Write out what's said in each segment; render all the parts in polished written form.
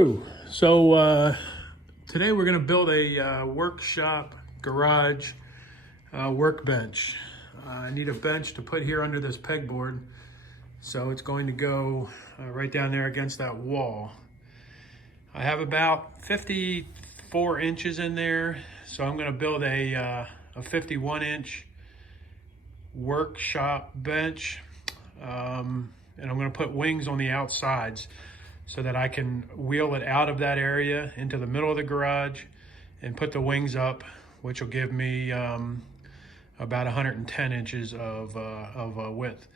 Hello. So today we're going to build a workshop garage workbench. I need a bench to put here under this pegboard, so it's going to go right down there against that wall. I have about 54 inches in there, so I'm going to build a 51-inch workshop bench, and I'm going to put wings on the outsides, so that I can wheel it out of that area into the middle of the garage and put the wings up, which will give me about 110 inches of width.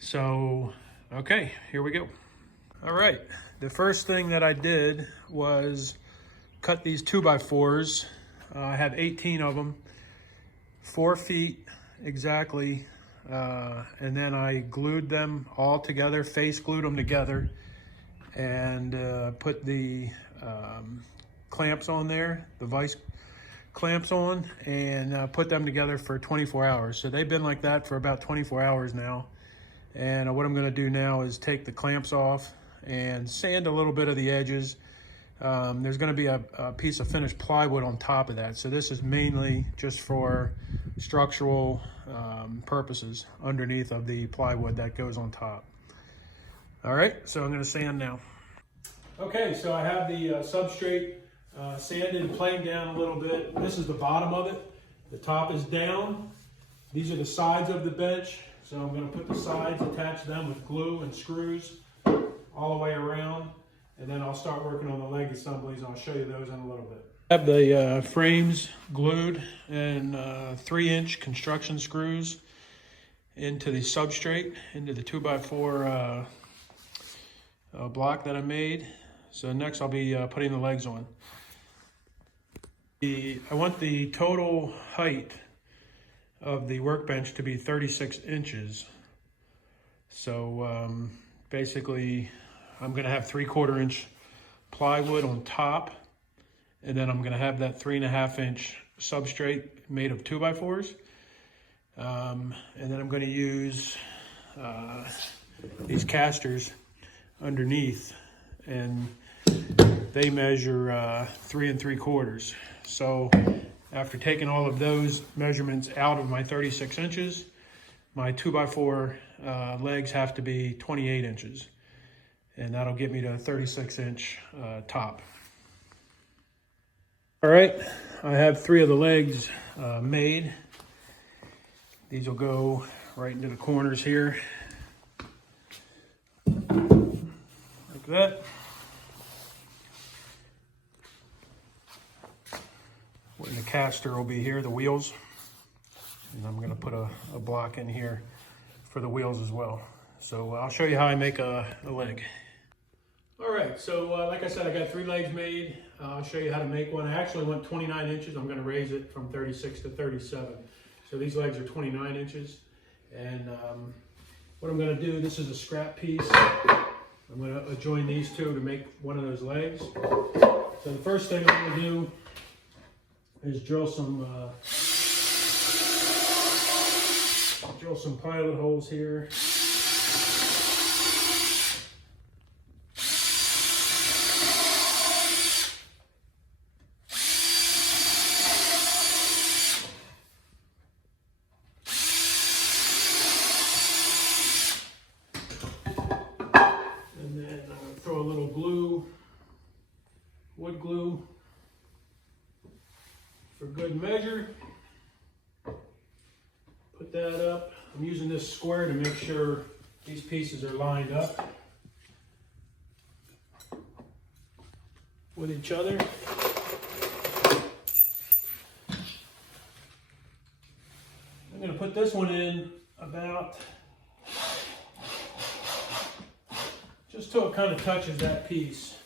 So, okay, here we go. All right, the first thing that I did was cut these 2x4s. I have 18 of them, 4 feet exactly, and then I glued them all together, face glued them together, and put the clamps on there, the vice clamps on, and put them together for 24 hours. So they've been like that for about 24 hours now. And what I'm gonna do now is take the clamps off and sand a little bit of the edges. There's gonna be a piece of finished plywood on top of that. So this is mainly just for structural purposes underneath of the plywood that goes on top. All right, so I'm gonna sand now. Okay, so I have the substrate sanded and planed down a little bit. This is the bottom of it. The top is down. These are the sides of the bench. So I'm gonna put the sides, attach them with glue and screws all the way around. And then I'll start working on the leg assemblies. I'll show you those in a little bit. I have the frames glued and 3-inch construction screws into the substrate, into the 2x4 block that I made. So next I'll be putting the legs on. I want the total height of the workbench to be 36 inches. So basically I'm gonna have 3/4 inch plywood on top, and then I'm gonna have that 3.5 inch substrate made of 2x4s. And then I'm gonna use these casters underneath, and they measure 3 3/4. So after taking all of those measurements out of my 36 inches, my 2x4 legs have to be 28 inches. And that'll get me to a 36-inch top. All right, I have 3 of the legs made. These will go right into the corners here, like that. And the caster will be here, the wheels. And I'm gonna put a block in here for the wheels as well. So I'll show you how I make a leg. All right, so like I said, I got 3 legs made. I'll show you how to make one. I actually went 29 inches. I'm gonna raise it from 36 to 37. So these legs are 29 inches. And what I'm gonna do, this is a scrap piece. I'm gonna join these two to make one of those legs. So the first thing I'm gonna do is drill some pilot holes here. And then throw a little glue, wood glue, for good measure. Put that up. I'm using this square to make sure these pieces are lined up with each other. I'm going to put this one in about just till it kind of touches that piece.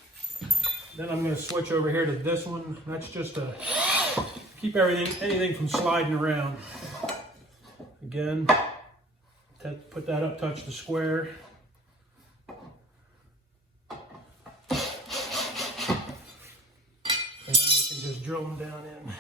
Then I'm going to switch over here to this one. That's just to keep anything from sliding around. Again, put that up, touch the square. And then we can just drill them down in.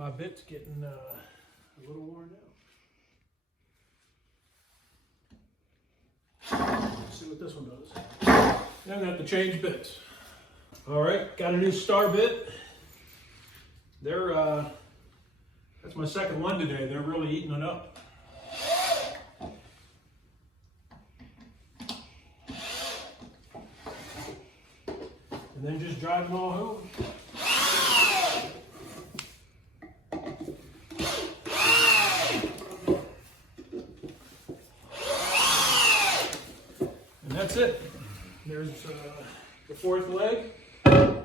My bit's getting a little worn out. Let's see what this one does. I'm gonna have to change bits. All right, got a new star bit. They're that's my second one today. They're really eating it up. And then just drive them all home. And that's it. There's the fourth leg. So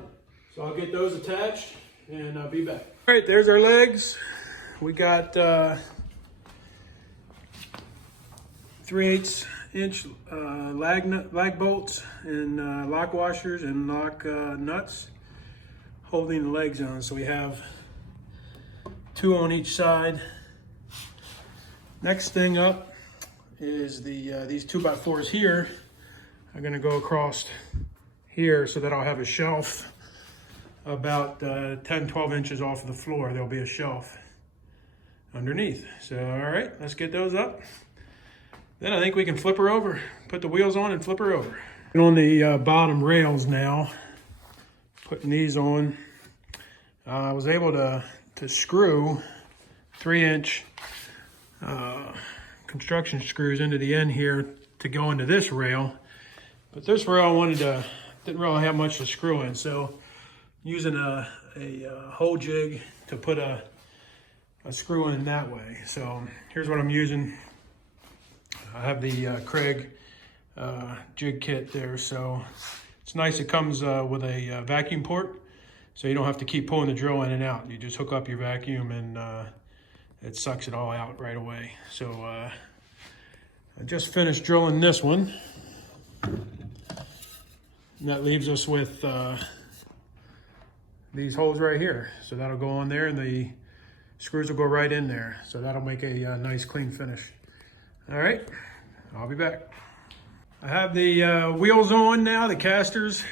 I'll get those attached and I'll be back. All right, there's our legs. We got 3/8 inch lag bolts and lock washers and lock nuts holding the legs on. So we have 2 on each side. Next thing up is these 2x4s here are gonna go across here so that I'll have a shelf about 10, 12 inches off of the floor. There'll be a shelf underneath. So, all right, let's get those up. Then I think we can flip her over, put the wheels on and flip her over. On the bottom rails now, putting these on. I was able to screw 3-inch construction screws into the end here to go into this rail. But this rail didn't really have much to screw in. So using a hole jig to put a screw in that way. So here's what I'm using. I have the Kreg jig kit there, so it's nice. It comes with a vacuum port, so you don't have to keep pulling the drill in and out. You just hook up your vacuum and it sucks it all out right away. So I just finished drilling this one. And that leaves us with these holes right here. So that'll go on there and the screws will go right in there. So that'll make a nice clean finish. All right, I'll be back. I have the wheels on now, the casters.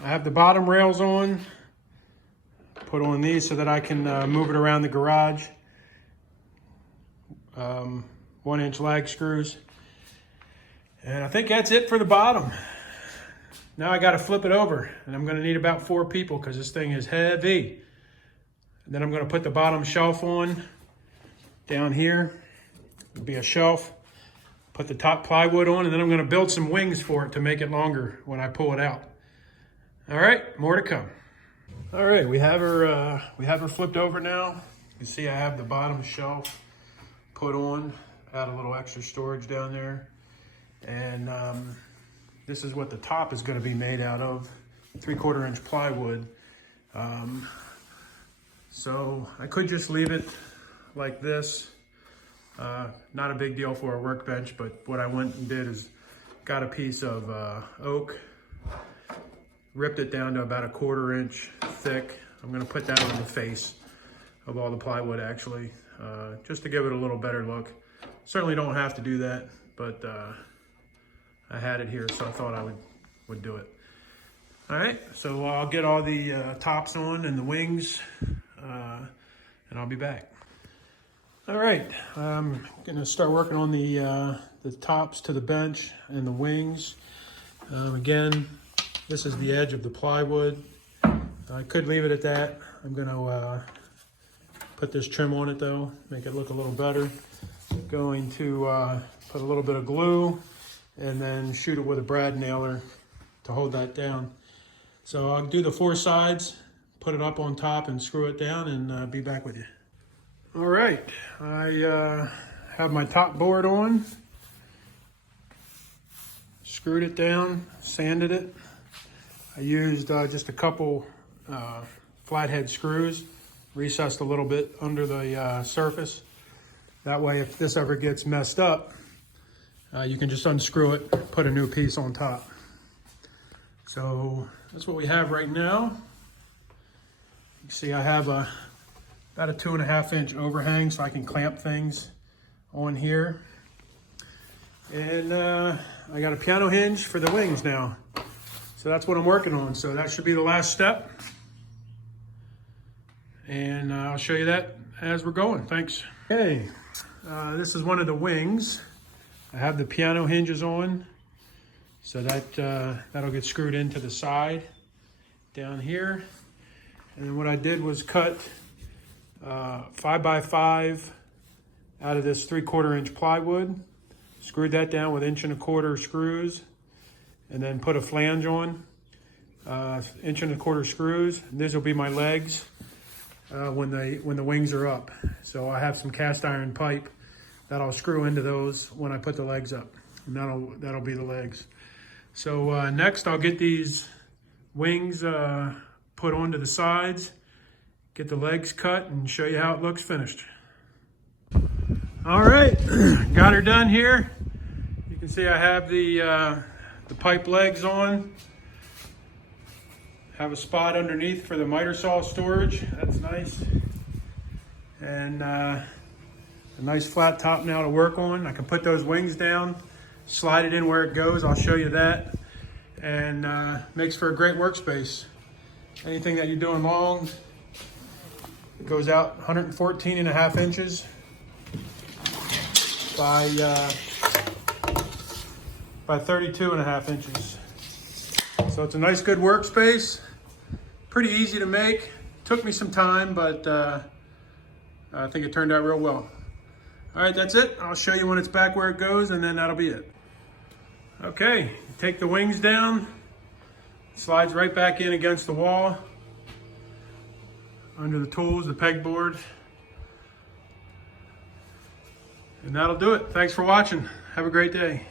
I have the bottom rails on. Put on these so that I can move it around the garage. 1-inch lag screws. And I think that's it for the bottom. Now I gotta flip it over, and I'm gonna need about 4 people because this thing is heavy. And then I'm gonna put the bottom shelf on down here. It'll be a shelf. Put the top plywood on, and then I'm gonna build some wings for it to make it longer when I pull it out. All right, more to come. All right, we have her flipped over now. You can see I have the bottom shelf put on. Add a little extra storage down there. And this is what the top is gonna be made out of, 3/4 inch plywood. So I could just leave it like this. Not a big deal for a workbench, but what I went and did is got a piece of oak, ripped it down to about 1/4 inch thick. I'm gonna put that on the face of all the plywood actually, just to give it a little better look. Certainly don't have to do that, but I had it here, so I thought I would do it. All right, so I'll get all the tops on and the wings, and I'll be back. All right, I'm gonna start working on the tops to the bench and the wings. Again, this is the edge of the plywood. I could leave it at that. I'm gonna put this trim on it though, make it look a little better. Going to put a little bit of glue and then shoot it with a brad nailer to hold that down. So I'll do the 4 sides, put it up on top and screw it down, and be back with you. All right, I have my top board on, screwed it down, sanded it. I used just a couple flathead screws, recessed a little bit under the surface. That way, if this ever gets messed up, you can just unscrew it, put a new piece on top. So that's what we have right now. You can see I have about a 2.5 inch overhang so I can clamp things on here. And I got a piano hinge for the wings now. So that's what I'm working on. So that should be the last step. And I'll I'll show you that as we're going. Thanks. Okay, this is one of the wings. I have the piano hinges on, so that'll get screwed into the side down here. And then what I did was cut 5x5 out of this 3/4 inch plywood, screwed that down with 1¼ inch screws, and then put a flange on, 1¼ inch screws. And these will be my legs when the wings are up. So I have some cast iron pipe that I'll screw into those when I put the legs up, and that'll be the legs. So next I'll get these wings put onto the sides, get the legs cut, and show you how it looks finished. All right, got her done here. You can see I have the pipe legs on. Have a spot underneath for the miter saw storage. That's nice. And a nice flat top now to work on. I can put those wings down, slide it in where it goes. I'll show you that. And makes for a great workspace. Anything that you're doing long, it goes out 114.5 inches by 32.5 inches. So it's a nice, good workspace. Pretty easy to make. Took me some time, but I think it turned out real well. All right, that's it. I'll show you when it's back where it goes, and then that'll be it. Okay, take the wings down. Slides right back in against the wall. Under the tools, the pegboard. And that'll do it. Thanks for watching. Have a great day.